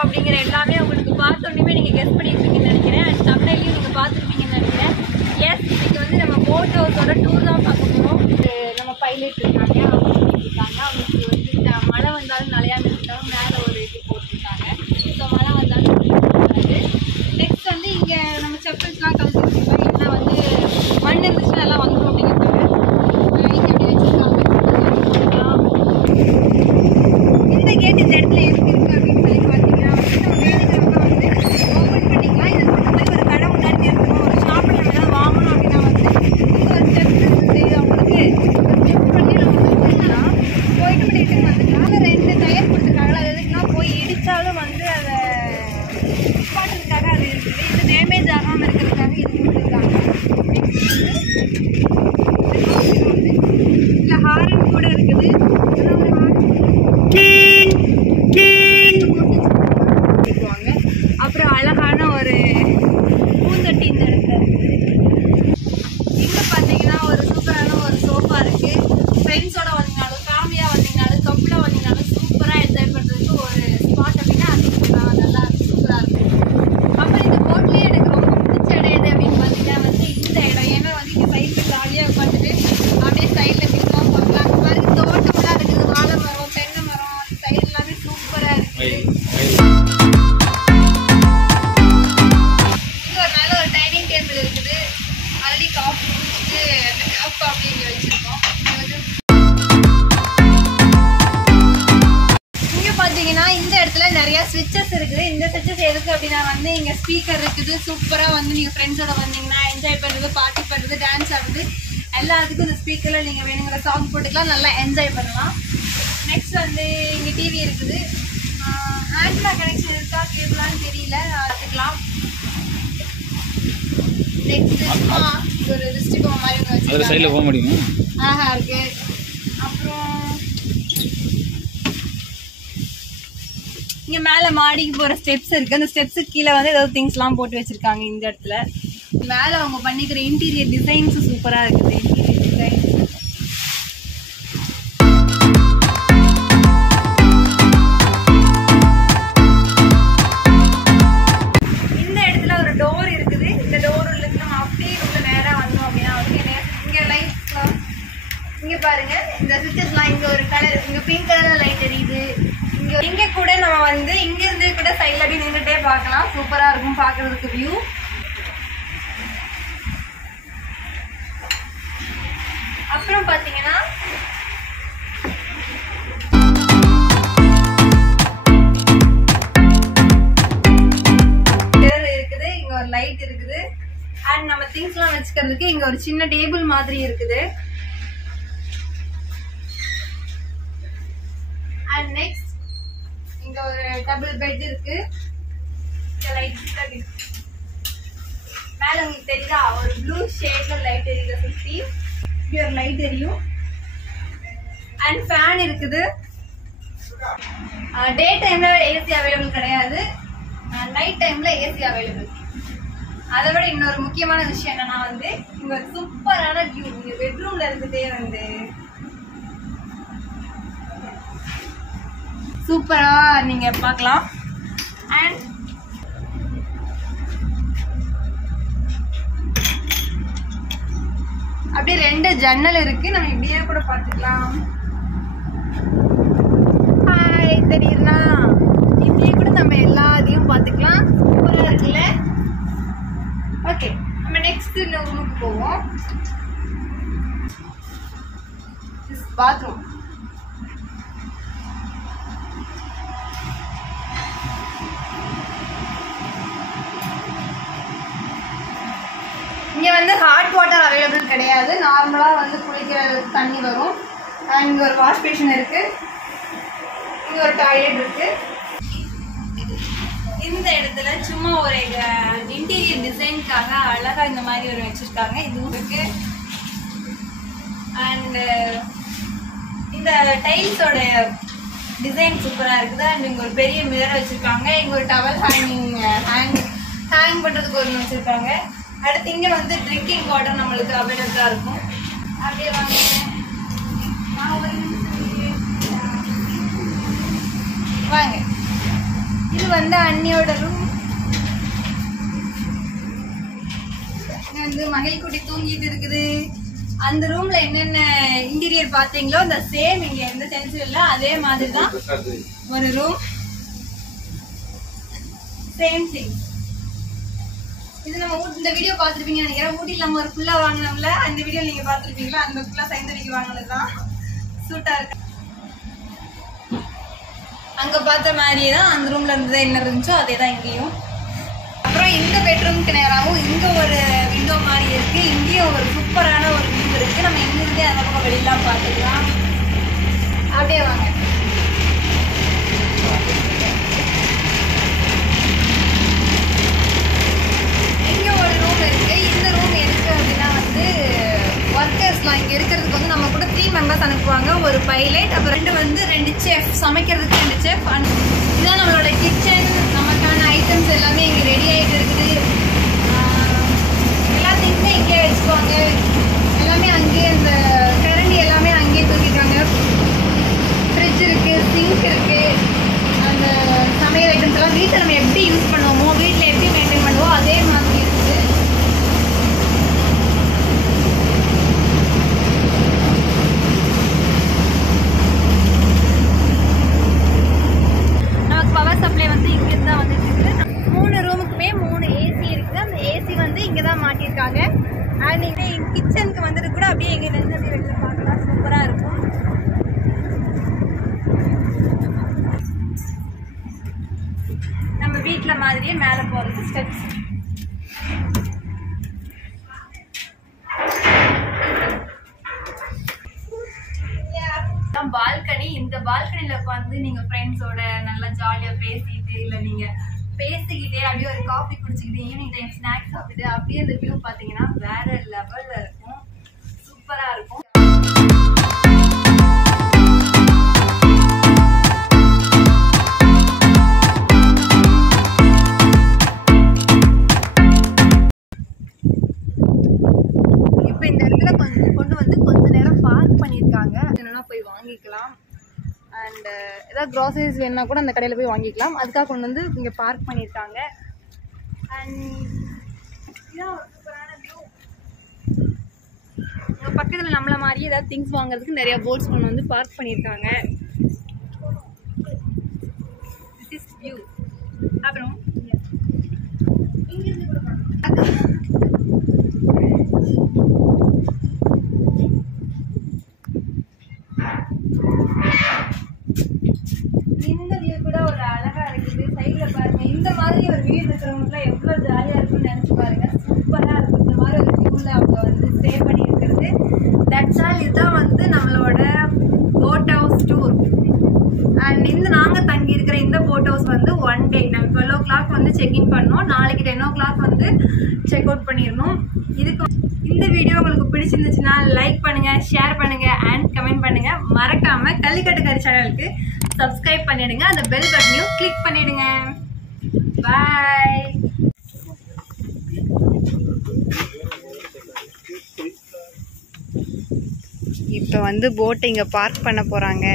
போறோம் அப்படிங்கிற எல்லாமே உங்களுக்கு பார்த்தோன்னே நீங்க கெஸ் பண்ணிருப்பீங்கன்னு நினைக்கிறேன். அண்ட் தமிழையும் நீங்க பார்த்துருப்பீங்கன்னு நினைக்கிறேன். எஸ், இன்னைக்கு வந்து நம்ம போட் ஹவுஸோட டூர் தான் பார்க்க போறோம். நம்ம பைலட் இருக்காங்க, அவங்களுக்கு வந்து மழை வந்தாலும் நலையாம இருக்காங்க. மேலே ஒரு இது போட்டிருக்காங்க. ஸோ மழை வந்தாலும் நெக்ஸ்ட் வந்து இங்க நம்ம செப்பல்ஸ்லாம் கலந்து வச்சுருக்கோம். ஏன்னா வந்து மண் இருந்துச்சுன்னா எல்லாம் வந்துடும் அப்படிங்கிறதுக்காக இங்க அப்படி வச்சிருக்காங்க. இந்த கேட் இந்த இடத்துல எதுக்கு இருக்கு அப்படின்னு சொல்லி பார்த்தீங்கன்னா வந்து நம்ம வேணுங்கிறப்ப வந்து ஓப்பன் பண்ணிக்கலாம். இது மாதிரி ஒரு கடை முன்னாடி இருக்கணும், ஒரு ஷாப்பில் நம்ம ஏதாவது வாங்கணும் அப்படின்னா வந்து இங்கே ஒரு ஸ்டெப் இருக்குது. அவங்களுக்கு ஒரு ஸ்டெப் பண்ணி நம்ம போயிடலாம். போயிட்டு பண்ணிட்டு வந்துக்கலாம். அதில் 2 டயர் கொடுத்துருக்காங்களா, அது எதுக்குன்னா போய் இடித்தாலும் வந்து அதை பாட்டுக்காக அது இருக்குது. இது டேமேஜ் ஆகாமல் இருக்கிறதுக்காக இது கொடுத்துருக்காங்க. இல்லை ஹாரன் கூட இருக்குது. அப்புறம் அழகான ஒரு பூந்தொட்டி இந்த இடத்துல இருக்குது. இங்கே பார்த்தீங்கன்னா ஒரு சூப்பரான ஒரு சோஃபா இருக்கு. ஃப்ரெண்ட்ஸோட வந்தீங்கனாலும் ஃபேமிலியாக வந்தீங்கனாலும் கப்புளாக வந்தீங்கனாலும் சூப்பராக என்ஜாய் பண்ணுறதுக்கு ஒரு ஸ்பாட் அப்படின்னா அது நல்லா சூப்பராக இருக்கும். அப்புறம் இந்த போட்லேயே எனக்கு ரொம்ப பிடிச்ச இடம் எது அப்படின்னு பார்த்தீங்கன்னா வந்து இந்த இடம். ஏன்னா வந்து இங்கே சைடில் ஜாலியாக உட்காந்துட்டு அப்படியே சைடில் பிக்லாம் பார்க்கலாம். அந்த மாதிரி தோட்டம்லாம் இருக்குது. வாழை மரம், தென்னை மரம், சைடு எல்லாமே சூப்பராக இருக்குது. இங்கே ஒரு நல்ல ஒரு டைனிங் டேபிள் இருக்குது. ஆல்ரெடி காஃபி குடிச்சிட்டு அந்த கப் அப்படி இங்கே வச்சுருக்கோம். இங்கே பார்த்தீங்கன்னா இந்த இடத்துல நிறைய ஸ்விட்சஸ் இருக்குது. இந்த ஸ்விட்சஸ் எதுக்கு அப்படின்னா வந்து இங்கே ஸ்பீக்கர் இருக்குது. சூப்பராக வந்து நீங்கள் ஃப்ரெண்ட்ஸோட வந்தீங்கன்னா என்ஜாய் பண்ணுறது, பார்ட்டி பண்ணுறது, டான்ஸ் ஆடுறது எல்லாத்துக்கும் இந்த ஸ்பீக்கரில் நீங்கள் வேணுங்கிற சாங் போட்டுக்கலாம், நல்லா என்ஜாய் பண்ணலாம். நெக்ஸ்ட் வந்து இங்கே டிவி இருக்குது. ஆண்ட்ரா கனெக்ஷன் இருக்கா கேபிளான்னு தெரியல, பார்த்துக்கலாம். நெக்ஸ்ட் ஒரு டிஸ்ட்ரிக் மாதிரி அதில் சைடில் போக முடியுமா? இருக்கு. அப்புறம் இங்கே மேலே மாடிக்கு போகிற ஸ்டெப்ஸ் இருக்குது. அந்த ஸ்டெப்ஸுக்கு கீழே வந்து ஏதாவது திங்ஸ்லாம் போட்டு வச்சுருக்காங்க. இந்த இடத்துல மேலே அவங்க பண்ணிக்கிற இன்டீரியர் டிசைன்ஸும் சூப்பராக இருக்குது. இன்டீரியர் டிசைன் இந்த இடத்துல ஒரு டோர் இருக்குது. இந்த டோர் உள்ள நம்ம அப்படியே உள்ள நேராக வந்தோம் அப்படின்னா வந்து இங்கே லைட்ஸ்லாம் இங்கே பாருங்க. இந்த சுவிட்சஸ்லாம் இங்கே ஒரு கலர், இங்கே பிங்க் கலரில் லைட் எரியுது. இங்கே கூட நம்ம வந்து இங்கேருந்து கூட சைடில் அப்படியே நின்றுட்டே பார்க்கலாம். சூப்பராக இருக்கும் பார்க்குறதுக்கு வியூ. அப்புறம் பார்த்தீங்கன்னா இருக்குது. இங்கே ஒரு லைட் இருக்குது. அண்ட் நம்ம திங்ஸ்லாம் வச்சுக்கிறதுக்கு இங்கே ஒரு சின்ன டேபிள் மாதிரி இருக்குது. அண்ட் நெக்ஸ்ட் இங்க ஒரு டபுள் பெட் இருக்கு. மேல உங்களுக்கு தெரியுதா ஒரு ப்ளூ ஷேட்ல லைட் எரியுது. சுத்தி இங்க ஒரு லைட் எரியும். அண்ட் ஃபேன் இருக்குது. டே டைம்ல ஏசி அவைலபிள் கிடையாது, நைட் டைம்ல ஏசி அவைலபிள். அதை விட இன்னொரு முக்கியமான விஷயம் என்னன்னா வந்து இங்க ஒரு சூப்பரான வியூ. இங்க பெட்ரூம்ல இருந்துட்டே வந்து சூப்பரா நீங்க பார்க்கலாம். அண்ட் அப்படியே 2 ஜன்னல் இருக்கு. நம்ம இப்படியே கூட பார்த்துக்கலாம். ஹாய், தெரியுதுனா? இப்படியே கூட நம்ம எல்லாத்தையும் பார்த்துக்கலாம். சூப்பரா இருக்குல்ல? ஓகே, நம்ம நெக்ஸ்ட் ரூமுக்கு போவோம். பாத்ரூம். இங்கே வந்து ஹாட் வாட்டர் அவைலபிள் கிடையாது. நார்மலாக வந்து குளிக்கிற தண்ணி வரும். அண்ட் இங்கே ஒரு வாஷ் பேஷன் இருக்குது. இங்கே ஒரு டாய்லெட் இருக்குது. இந்த இடத்துல சும்மா ஒரு இன்டீரியர் டிசைனுக்காக அழகாக இந்த மாதிரி ஒரு வச்சுருக்காங்க. இதுவும் இருக்குது. அண்டு இந்த டைல்ஸோட டிசைன் சூப்பராக இருக்குது. அண்ட் இங்கே ஒரு பெரிய மிரர் வச்சுருக்காங்க. இங்கே ஒரு டவல் ஹேங் பண்ணுறதுக்கு ஒன்று வச்சுருக்காங்க. அடுத்து இங்கே வந்து ட்ரிங்கிங் வாட்டர் நம்மளுக்கு அவைலபிளாக இருக்கும். அப்படியே வாங்க. வாங்க, இது வந்து அண்ணியோட ரூம். வந்து மகிழ் குட்டி தூங்கிட்டு இருக்குது. அந்த ரூம்ல என்னென்ன இன்டீரியர் பாத்தீங்களோ அந்த சேம் இங்க எந்த சென்ஸும் இல்ல, அதே மாதிரி தான் ஒரு ரூம். Same thing. இது நம்ம இந்த வீடியோ பாத்துருப்பீங்க நினைக்கிறேன். ஊட்டில நம்ம ஒரு ஃபுல்லா வாங்கினோம்ல, அந்த வீடியோ நீங்க பாத்துருப்பீங்களா? அந்த ஃபுல்லா சைந்தடிக்கு வாங்கினதுதான். சூட்டா இருக்கு. அங்க பார்த்த மாதிரியே தான் அந்த ரூம்ல இருந்தது என்ன இருந்துச்சோ அதே தான் இங்கேயும். அப்புறம் இந்த பெட்ரூம்க்கு நேராகவும் இங்க ஒரு விண்டோ மாதிரி இருக்கு. இங்கேயும் ஒரு சூப்பரான ஒரு வியூ இருக்கு. நம்ம இங்கிருந்தே அந்த பக்கம் வெளியெல்லாம் பார்த்துக்கலாம். அப்படியே வாங்க. இங்க ஒரு ரூம் இருக்கு. இந்த ரூம் எதுக்கு அப்படின்னா வந்து ஒர்க்கர்ஸ்லாம் இங்க இருக்கிறதுக்கு வந்து நம்ம கூட 3 மெம்பர்ஸ் அனுப்புவாங்க. ஒரு பைலட், அப்புறம் 2 செஃப், சமைக்கிறதுக்கு 2 செஃப். இதுதான் நம்மளோட கிச்சன். நமக்கான ஐட்டம்ஸ் எல்லாமே இங்கே ரெடி ஆகிட்டு இருக்குது. எல்லா திங்ஸுமே இங்கேயே வச்சுக்குவாங்க. எல்லாமே அங்கேயே இந்த கரண்டி எல்லாமே அங்கேயே தூக்கிட்டாங்க. ஃப்ரிட்ஜ் இருக்குது, சிங்க் இருக்குது. அந்த சமையல் ஐட்டம்ஸ் எல்லாம் வீட்டில் நம்ம எப்படி யூஸ் பண்ணுவோமோ, வீட்டில் எப்படி மெயின்டைன் பண்ணுவோம் அதே மாதிரி இருக்குது. பவர் சப்ளை வந்து இங்கிருந்து தான் வந்துட்டு இருக்குது. 3 ரூமுக்குமே 3 ஏசி இருக்குது. அந்த ஏசி வந்து இங்கே தான் மாட்டியிருக்காங்க. அண்ட் இங்கே கிச்சனுக்கு வந்துட்டு கூட அப்படியே இங்கே நின்று அப்படியே வெளியே பார்க்கலாம். சூப்பராக இருக்கும். நம்ம வீட்டில் மாதிரியே மேலே போகிறது ஸ்டெப்ஸ். பால்கனி. இந்த பால்கனில உட்காந்து நீங்க ஃப்ரெண்ட்ஸோட நல்லா ஜாலியா பேசிட்டு, இல்ல நீங்க பேசிக்கிட்டே அப்படியே ஒரு காஃபி குடிச்சுக்கிட்டு ஈவினிங் டைம் ஸ்நாக்ஸ் சாப்பிட்டு அப்படியே அந்த வியூ பாத்தீங்கன்னா வேற லெவல்ல இருக்கும். சூப்பரா இருக்கும். இப்ப இந்த இடத்துல கொண்டு வந்து கொஞ்ச நேரம் பார்க் பண்ணிருக்காங்க. என்னன்னா போய் வாங்கிக்கலாம். அண்ட் ஏதாவது க்ராசரிஸ் வேணுன்னா கூட அந்த கடையில் போய் வாங்கிக்கலாம். அதுக்காக கொண்டு வந்து இங்கே பார்க் பண்ணியிருக்காங்க. அண்ட் இதான் ஒரு சூப்பரான வியூ. இங்கே பக்கத்தில் நம்மள மாதிரி ஏதாவது திங்ஸ் வாங்குறதுக்கு நிறைய போர்ட்ஸ் கொண்டு வந்து பார்க் பண்ணியிருக்காங்க. This is view. அப்புறம் இங்கிருந்து கூட இந்த வியூ கூட ஒரு அழகா இருக்குது. சைட்ல பாருங்க. இந்த மாதிரி ஒரு வீடு இருக்கிறவங்களுக்குலாம் எவ்வளவு ஜாலியா இருக்கும்னு நினைச்சு பாருங்க. சூப்பரா இருக்கும். இந்த மாதிரி ஒரு வியூல அவங்க வந்து ஸ்டே பண்ணி இருக்கிறது. That's all. இதுதான் வந்து நம்மளோட போட் ஹவுஸ் டூர். அண்ட் இந்த நாங்க தங்கி இருக்கிற இந்த போட் ஹவுஸ் வந்து 1 டே. நம்ம 12 o'clock வந்து செக்இன் பண்ணோம். நாளைக்கு 10 o'clock வந்து செக் அவுட் பண்ணிடணும். இதுக்கு இந்த வீடியோ உங்களுக்கு பிடிச்சிருந்துச்சுன்னா லைக் பண்ணுங்க, ஷேர் பண்ணுங்க அண்ட் கமெண்ட் பண்ணுங்க. மறக்காம கல்லிக்கட்டுக்கரி சேனலுக்கு சப்ஸ்கிரைப் பண்ணிடுங்க. அந்த பெல் பட்டனையும் கிளிக் பண்ணிடுங்க. பாய். இப்போ வந்து போட் இங்க பார்க் பண்ண போறாங்க.